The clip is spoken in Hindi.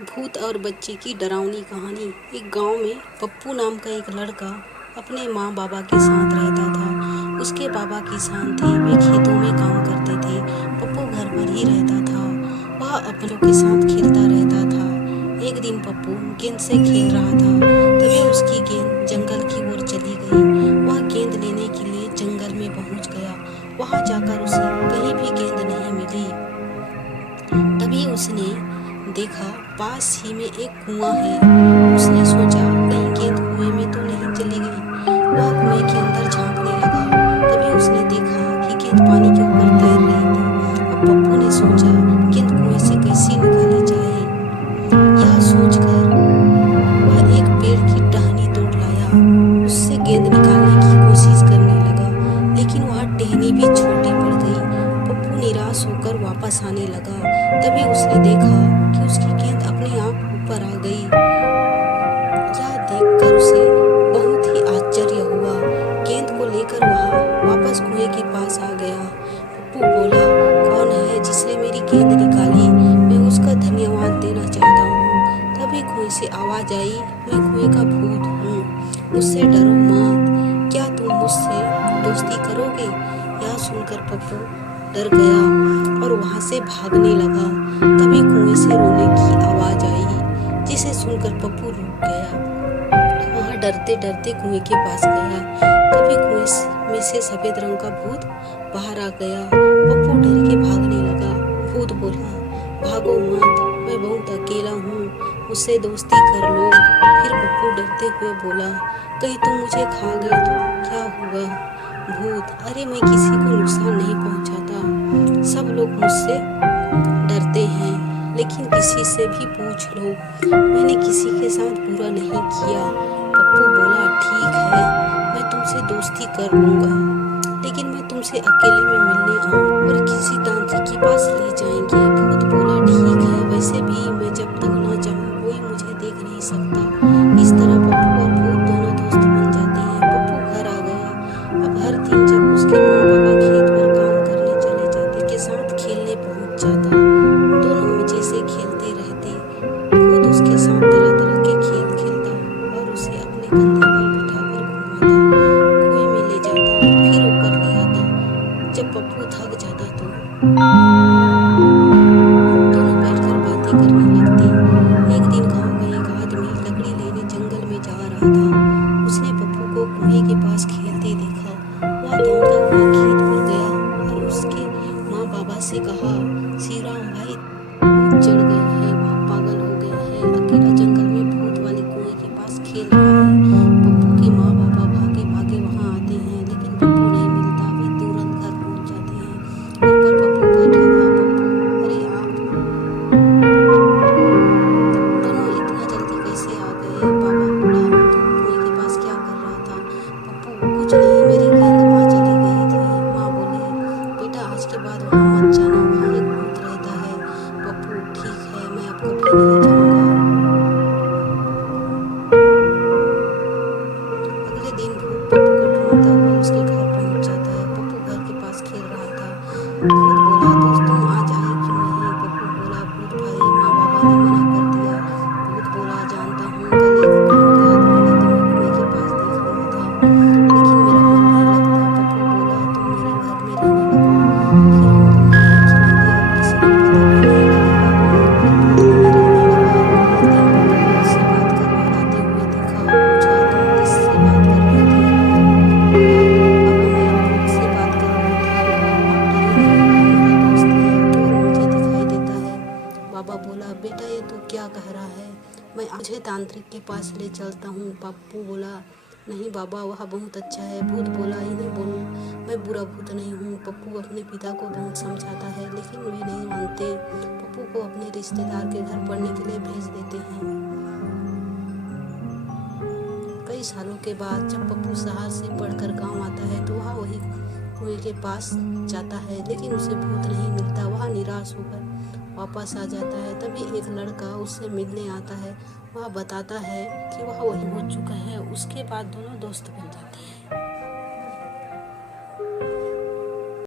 भूत और बच्चे की डरावनी कहानी। एक गांव में पप्पू नाम का एक लड़का अपने माँ बाबा के साथ रहता था। उसके बाबा किसान थे, वे खेतों में काम करते थे। पप्पू घर पर ही रहता था। वह अपनों के साथ खेलता रहता था। एक दिन पप्पू गेंद से खेल रहा था, तभी उसकी गेंद जंगल की ओर चली गई। वह गेंद लेने के लिए जंगल में पहुंच गया। वहां जाकर उसे कहीं भी गेंद नहीं मिली। तभी उसने देखा पास ही में एक कुआं है। उसने सोचा कहीं गेंद कुएं में तो नहीं चली गई। वह कुएं के अंदर झांकने लगा। तभी उसने देखा कि गेंद पानी के ऊपर तैर रही थी। अब पप्पू ने सोचा गेंद कुएं से कैसे निकाली जाए। यह सोचकर वह एक पेड़ की टहनी तोड़ लाया। उससे गेंद निकालने की कोशिश करने लगा, लेकिन वह टहनी भी छोटी पड़ गई। पप्पू निराश होकर वापस आने लगा। तभी उसने देखा कि उसकी गेंद अपने आप ऊपर आ गई। यह देखकर उसे बहुत ही आश्चर्य हुआ। गेंद को लेकर वह वापस कुएं के पास आ गया। पप्पू बोला, कौन है जिसने मेरी गेंद निकाली? मैं उसका धन्यवाद देना चाहता हूँ। तभी कुएं से आवाज आई, मैं कुएं का भूत हूँ, मुझसे डरो मत। क्या तुम मुझसे दोस्ती करोगे? यह सुनकर पप्पू डर गया और वहां से भागने लगा। तभी कुएं से रोने की आवाज आई, जिसे सुनकर पप्पू रुक गया। वह डरते डरते कुएं के पास गया। तभी कुएं में से सफेद रंग का भूत बाहर आ गया। पप्पू डर के भागने लगा। भूत बोला, भागो मत, मैं बहुत अकेला हूँ, मुझसे दोस्ती कर लो। फिर पप्पू डरते हुए बोला, कहीं तुम मुझे खा गए तो क्या होगा? भूत, अरे मैं किसी को नुकसान नहीं पहुंचाता। सब लोग मुझसे डरते हैं, लेकिन किसी से भी पूछ लो, मैंने किसी के साथ बुरा नहीं किया। पप्पू बोला, ठीक है, मैं तुमसे दोस्ती कर लूंगा, लेकिन मैं तुमसे अकेले में मिलने आऊँ और किसी तांत्रिक के पास ले जाएंगे। भूत बोला, ठीक है, वैसे भी मैं जब तक ना चाहूँ कोई मुझे देख नहीं सकता। इस तरह पप्पू और भूत दोनों दोस्त बन जाते हैं। पप्पू घर आ गया। अब हर दिन जब उसके माँ बाबा खेत पर काम करने चले जाते, के साथ खेलने पहुंच जाता। दोनों मजे से खेलते रहते। भूत उसके साथ तरह तरह के खेल खेलता और उसे अपने कंधे पर बिठाकर घुमाता, कुएं में ले जाता, फिर ऊपर ले आता। जब पप्पू थक जाता तो दोनों बैठकर बातें करने लगते। एक दिन गांव का एक आदमी लकड़ी लेने जंगल में जा रहा था। उसने पप्पू को कुएं के पास खेलते देखा। वह दौड़ता हुआ खेत पर गया और उसके माँ बाबा से कहा, श्रीराम भाई, भूत चढ़ गया है, वह पागल हो गया है, अकेला जंगल में भूत वाले कुएं के पास खेल रहा है। पप्पू के माँ बाबा भागे भागे वहां आते हैं, लेकिन पप्पू नहीं मिलता। वे तुरंत घर पहुंच जाते हैं। घर पर पप्पू बैठा था। पप्पू, अरे आप दोनों इतना जल्दी कैसे आ गए? बाबा बोला, तू कुएं के पास क्या कर रहा था? पप्पू, कुछ नहीं, मेरी गेंद वहां चली गई थी। माँ बोली, बेटा आज के बाद वहां मत जाना, वहां एक भूत रहता है। पप्पू, ठीक है, मैं अब कभी नहीं जाऊंगा। अगले दिन भूत पप्पू को ढूंढता हुआ उसके घर पहुंच जाता है। पप्पू घर के पास खेल रहा था। भूत बोला, दोस्त तुम आज आए क्यों नहीं? पप्पू बोला, भूत भाई, माँ बाबा ने मना कर दिया। भूत बोला, जानता हूँ, कल एक काम के बाद मैंने तुम्हें कुएं के पास देख लिया था, लेकिन मेरा मन नहीं लगता। पप्पू बोला, तुम मेरे घर में रहने लगो, फिर हम तुम्हें यहाँ खिलाएंगे और किसी को पता भी नहीं लगेगा। फिर भूत वहीं रहने लगा। एक दिन पप्पू भूत से बात करवाते हुए दिखा। पूछा, तुम किससे बात कर रहे थे? पप्पू बोला, बाबा मैं एक भूत से बात कर रहा था, आप डरे नहीं, वह मेरा दोस्त है, केवल मुझे दिखाई देता है। बाबा बोला, बेटा ये तू क्या कह रहा है? मैं मुझे तांत्रिक के पास ले चलता हूँ। पप्पू बोला, नहीं बाबा, वह बहुत अच्छा है। भूत बोला, इन्हें बोलो मैं बुरा भूत नहीं हूँ। पप्पू अपने पिता को बहुत समझाता है, लेकिन वे नहीं मानते। पप्पू को अपने रिश्तेदार के घर पढ़ने के लिए भेज देते हैं। कई सालों के बाद जब पप्पू शहर से पढ़कर गांव आता है तो वह वही कुएं के पास जाता है, लेकिन उसे भूत नहीं मिलता। वह निराश होकर वापस आ जाता है। तभी एक लड़का उससे मिलने आता है। वह बताता है कि वह वही हो चुका है। उसके बाद दोनों दोस्त बन जाते हैं।